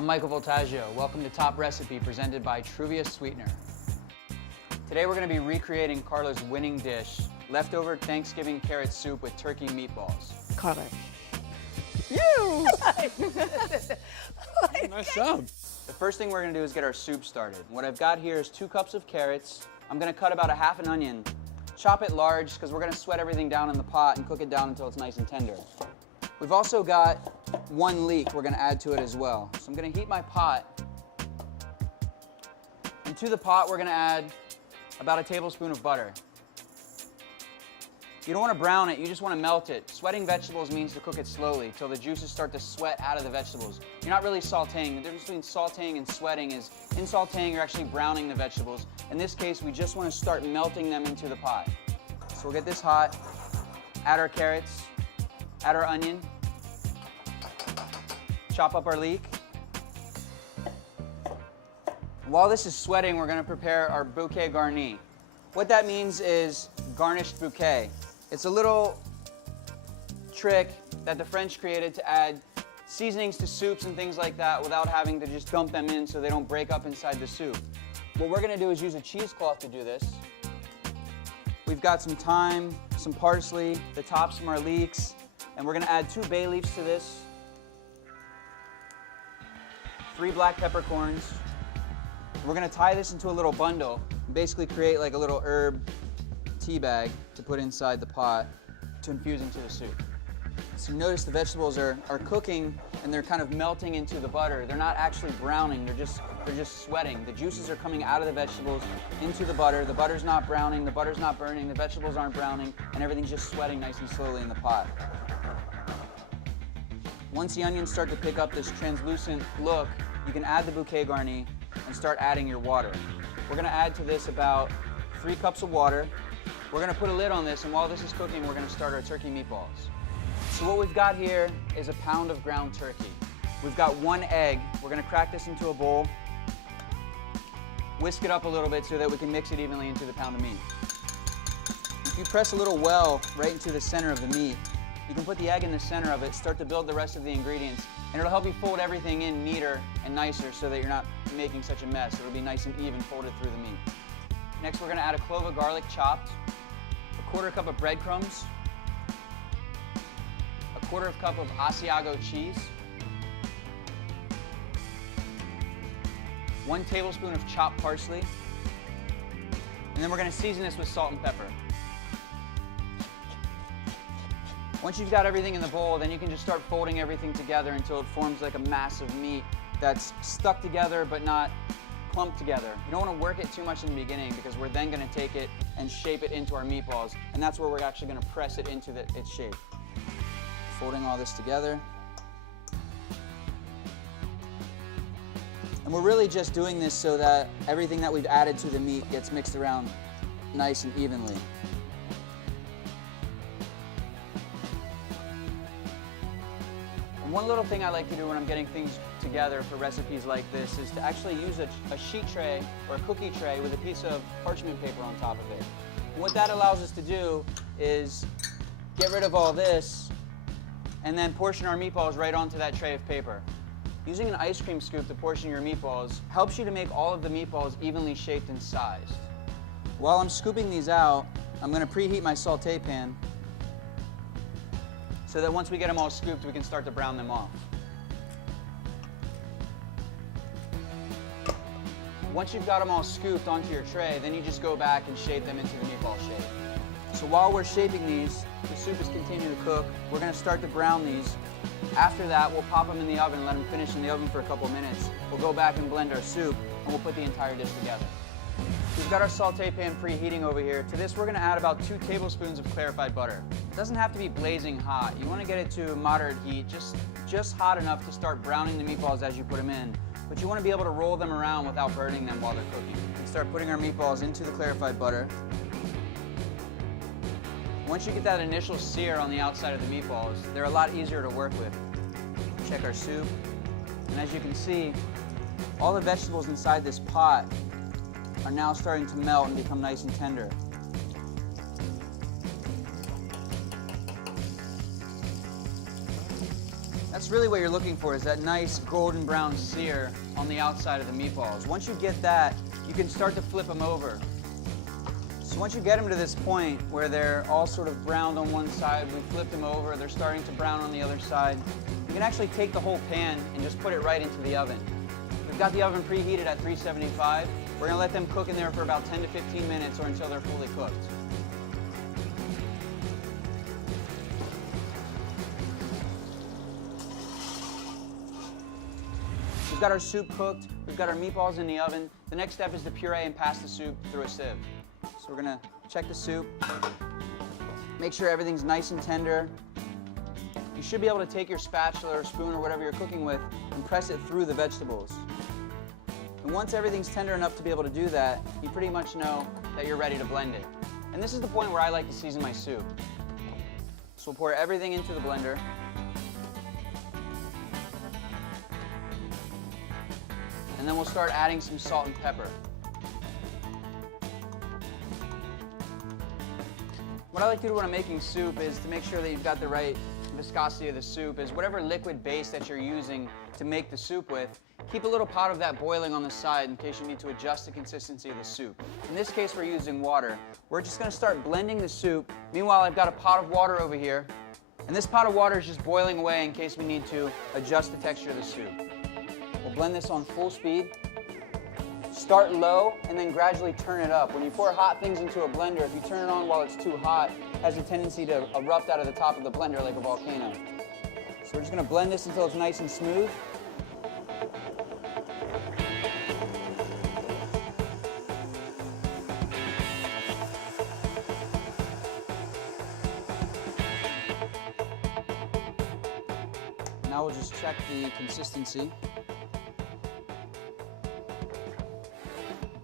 I'm Michael Voltaggio. Welcome to Top Recipe, presented by Truvia Sweetener. Today we're going to be recreating Carla's winning dish, leftover Thanksgiving carrot soup with turkey meatballs. Carla. You! Nice job. The first thing we're going to do is get our soup started. What I've got here is 2 cups of carrots. I'm going to cut about a half an onion. Chop it large because we're going to sweat everything down in the pot and cook it down until it's nice and tender. We've also got 1 leek we're going to add to it as well. So I'm going to heat my pot. And to the pot we're going to add about a tablespoon of butter. You don't want to brown it, you just want to melt it. Sweating vegetables means to cook it slowly till the juices start to sweat out of the vegetables. You're not really sauteing. The difference between sauteing and sweating is in sauteing you're actually browning the vegetables. In this case we just want to start melting them into the pot. So we'll get this hot, add our carrots, add our onion, chop up our leek. While this is sweating we're going to prepare our bouquet garni. What that means is garnished bouquet. It's a little trick that the French created to add seasonings to soups and things like that without having to just dump them in so they don't break up inside the soup. What we're going to do is use a cheesecloth to do this. We've got some thyme, some parsley, the tops from our leeks, and we're going to add 2 bay leaves to this, 3 black peppercorns. We're going to tie this into a little bundle and basically create like a little herb tea bag to put inside the pot to infuse into the soup. So notice the vegetables are cooking and they're kind of melting into the butter. They're not actually browning, they're just sweating. The juices are coming out of the vegetables into the butter. The butter's not browning, the butter's not burning, the vegetables aren't browning, and everything's just sweating nice and slowly in the pot. Once the onions start to pick up this translucent look, you can add the bouquet garni and start adding your water. We're going to add to this about 3 cups of water. We're going to put a lid on this, and while this is cooking, we're going to start our turkey meatballs. So what we've got here is a pound of ground turkey. We've got 1 egg. We're going to crack this into a bowl, whisk it up a little bit so that we can mix it evenly into the pound of meat. If you press a little well right into the center of the meat, you can put the egg in the center of it, start to build the rest of the ingredients, and it'll help you fold everything in neater and nicer so that you're not making such a mess. It'll be nice and even folded through the meat. Next, we're going to add a clove of garlic chopped, a 1/4 cup of breadcrumbs, a 1/4 cup of Asiago cheese, 1 tablespoon of chopped parsley, and then we're going to season this with salt and pepper. Once you've got everything in the bowl, then you can just start folding everything together until it forms like a mass of meat that's stuck together but not clumped together. You don't want to work it too much in the beginning because we're then going to take it and shape it into our meatballs, and that's where we're actually going to press it into its shape. Folding all this together. And we're really just doing this so that everything that we've added to the meat gets mixed around nice and evenly. One little thing I like to do when I'm getting things together for recipes like this is to actually use a sheet tray or a cookie tray with a piece of parchment paper on top of it. And what that allows us to do is get rid of all this and then portion our meatballs right onto that tray of paper. Using an ice cream scoop to portion your meatballs helps you to make all of the meatballs evenly shaped and sized. While I'm scooping these out, I'm going to preheat my saute pan so that once we get them all scooped, we can start to brown them off. Once you've got them all scooped onto your tray, then you just go back and shape them into the meatball shape. So while we're shaping these, the soup is continuing to cook. We're going to start to brown these. After that, we'll pop them in the oven and let them finish in the oven for a couple minutes. We'll go back and blend our soup, and we'll put the entire dish together. We've got our saute pan preheating over here. To this, we're going to add about 2 tablespoons of clarified butter. It doesn't have to be blazing hot. You want to get it to moderate heat, just hot enough to start browning the meatballs as you put them in. But you want to be able to roll them around without burning them while they're cooking. And start putting our meatballs into the clarified butter. Once you get that initial sear on the outside of the meatballs, they're a lot easier to work with. Check our soup. And as you can see, all the vegetables inside this pot are now starting to melt and become nice and tender. That's really what you're looking for, is that nice golden brown sear on the outside of the meatballs. Once you get that, you can start to flip them over. So once you get them to this point where they're all sort of browned on one side, we flip them over, they're starting to brown on the other side, you can actually take the whole pan and just put it right into the oven. We've got the oven preheated at 375. We're gonna let them cook in there for about 10 to 15 minutes or until they're fully cooked. We've got our soup cooked, we've got our meatballs in the oven. The next step is to puree and pass the soup through a sieve. So we're gonna check the soup, make sure everything's nice and tender. You should be able to take your spatula or spoon or whatever you're cooking with and press it through the vegetables. And once everything's tender enough to be able to do that, you pretty much know that you're ready to blend it. And this is the point where I like to season my soup. So we'll pour everything into the blender. And then we'll start adding some salt and pepper. What I like to do when I'm making soup is to make sure that you've got the right viscosity of the soup, is whatever liquid base that you're using to make the soup with, keep a little pot of that boiling on the side in case you need to adjust the consistency of the soup. In this case, we're using water. We're just gonna start blending the soup. Meanwhile, I've got a pot of water over here, and this pot of water is just boiling away in case we need to adjust the texture of the soup. We'll blend this on full speed. Start low and then gradually turn it up. When you pour hot things into a blender, if you turn it on while it's too hot, it has a tendency to erupt out of the top of the blender like a volcano. So we're just gonna blend this until it's nice and smooth. Now we'll just check the consistency.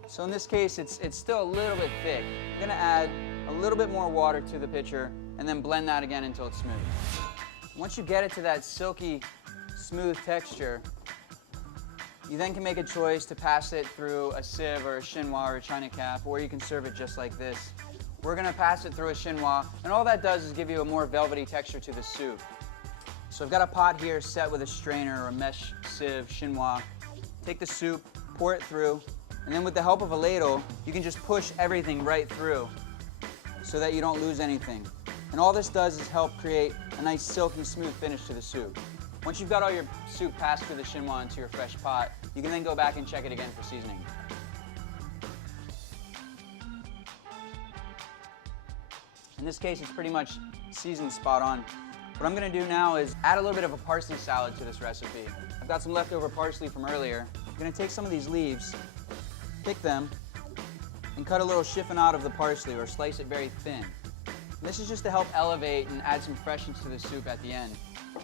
So in this case, it's still a little bit thick. I'm gonna add a little bit more water to the pitcher and then blend that again until it's smooth. Once you get it to that silky, smooth texture, you then can make a choice to pass it through a sieve or a chinois or a china cap, or you can serve it just like this. We're gonna pass it through a chinois, and all that does is give you a more velvety texture to the soup. So I've got a pot here set with a strainer or a mesh sieve, chinois. Take the soup, pour it through, and then with the help of a ladle, you can just push everything right through so that you don't lose anything. And all this does is help create a nice silky smooth finish to the soup. Once you've got all your soup passed through the chinois into your fresh pot, you can then go back and check it again for seasoning. In this case, it's pretty much seasoned spot on. What I'm gonna do now is add a little bit of a parsley salad to this recipe. I've got some leftover parsley from earlier. I'm gonna take some of these leaves, pick them, and cut a little chiffonade of the parsley or slice it very thin. And this is just to help elevate and add some freshness to the soup at the end.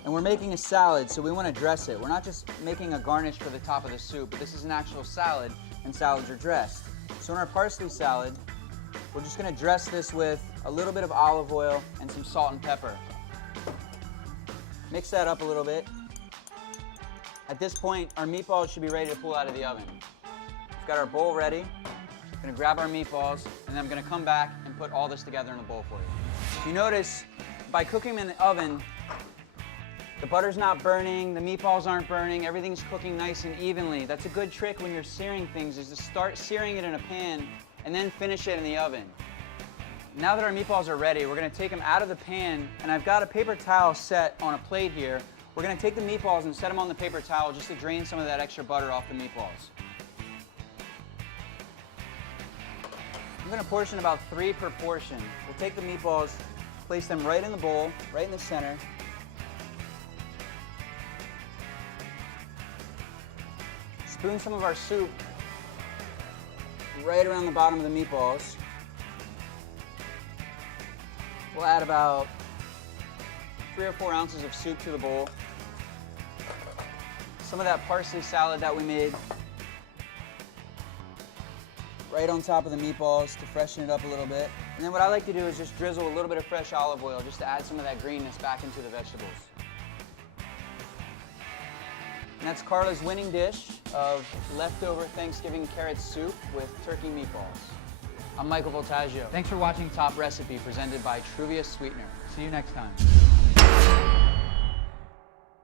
And we're making a salad, so we want to dress it. We're not just making a garnish for the top of the soup, but this is an actual salad, and salads are dressed. So in our parsley salad, we're just going to dress this with a little bit of olive oil and some salt and pepper. Mix that up a little bit. At this point, our meatballs should be ready to pull out of the oven. We've got our bowl ready. I'm gonna grab our meatballs, and then I'm gonna come back and put all this together in a bowl for you. If you notice, by cooking them in the oven, the butter's not burning, the meatballs aren't burning, everything's cooking nice and evenly. That's a good trick when you're searing things, is to start searing it in a pan and then finish it in the oven. Now that our meatballs are ready, we're gonna take them out of the pan, and I've got a paper towel set on a plate here. We're gonna take the meatballs and set them on the paper towel just to drain some of that extra butter off the meatballs. I'm gonna portion about 3 per portion. We'll take the meatballs, place them right in the bowl, right in the center. Spoon some of our soup right around the bottom of the meatballs. We'll add about 3 or 4 ounces of soup to the bowl. Some of that parsley salad that we made right on top of the meatballs to freshen it up a little bit. And then what I like to do is just drizzle a little bit of fresh olive oil just to add some of that greenness back into the vegetables. And that's Carla's winning dish of leftover Thanksgiving carrot soup with turkey meatballs. I'm Michael Voltaggio. Thanks for watching Top Recipe, presented by Truvia Sweetener. See you next time.